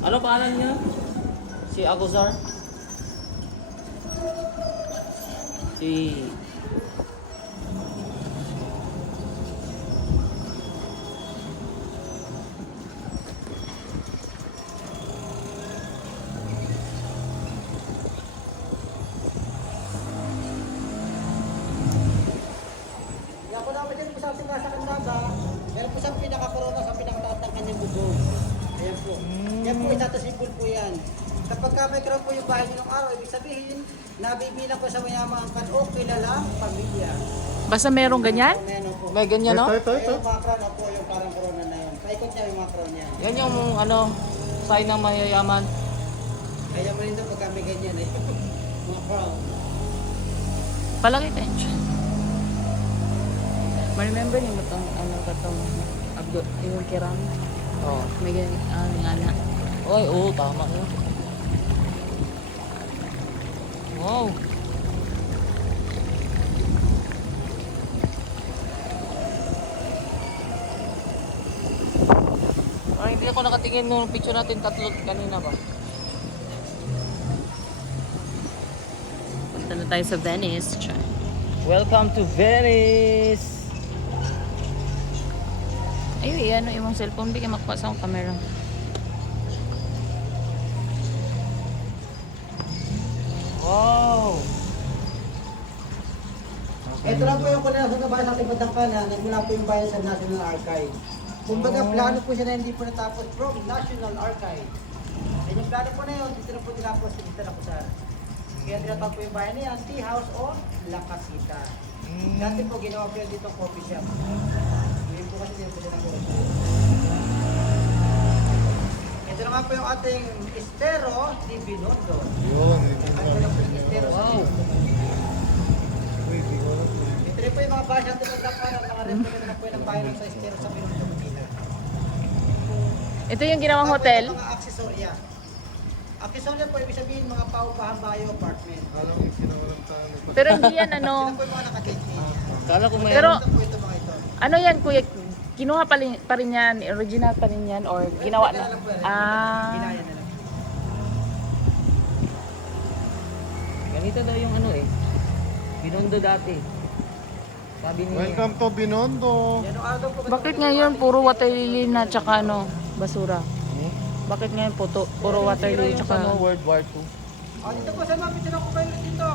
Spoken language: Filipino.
Ano pangalan niya? Si Aguzar? Si... Yan po namin din po sa ating nasa Kandaga. Meron po sa pinaka-corona sa pinakataas ng kanyang bubong. Ayan po. Yan po, itatasipul po yan. Kapag ka may karoon po yung bahay niyo ng araw, ibig sabihin, nabibilang ko sa mayamang kan o kilalang pamilya. Basta merong ganyan? Meron po. May ganyan, no? Ito. Yung mga crown po yung parang corona na yun. Paikot niya yung mga crown yan. Yan yung ano, sign ng mayayaman. Kaya mo rin doon pagka may ganyan eh. Mga crown. Palagi attention. Ma-remember niyo ba itong ano ba itong Abdul, yung kiram? Oo. May ganyan, nga na. Oy, oo, tama yun. Wow. Parang hindi ako nakatingin nung picture natin tatlo kanina ba? Punta na tayo sa Venice. Welcome to Venice! Ay, ano yung cellphone, bigyan magpasa ang camera. Wow! Ito lang po yung kunang sa bahay sa ating bandang kanan, nagmula po yung bayan sa National Archive. Kumbaga, plano po siya na hindi po natapos from National Archive. And yung plano po na yun, dito na po tinapos, dito na po sa kaya tinatawag po yung bayan na yan, Tea House o La Casita. Dati po ginawa po yan dito ang coffee shop. Ngayon po kasi dito po siya ng ito naman po yung ating Estero di Binondo. Yun. Ito na po yung Estero sa Wow! ito rin po yung mga bahay natin ng Dakar, mga restaurant na po yung bayan sa Estero sa Binondo, Manila. Ito yung ginawang Tapos hotel. yung mga aksesorya. Aksesorya po, ibig sabihin mga paupahan bayo apartment. Alam mo, kinawalang tayo. Pero hindi yan ano. Sila po yung mga nakatake. Kala ko may... Pero, Ito po ito mga ito. ano yan kuya? Kinuha pa rin yan? Original pa rin yan? Or ginawa na? Ah. Ginaya na lang. Ganito daw yung ano eh. Binondo dati. Sabi ni... Welcome to Binondo. Yan ang araw po. Bakit ngayon puro water lily na tsaka ano, basura? Bakit ngayon puro water lily Ano, tsaka... World War II. Oh, dito po sa mga picture ko kayo dito.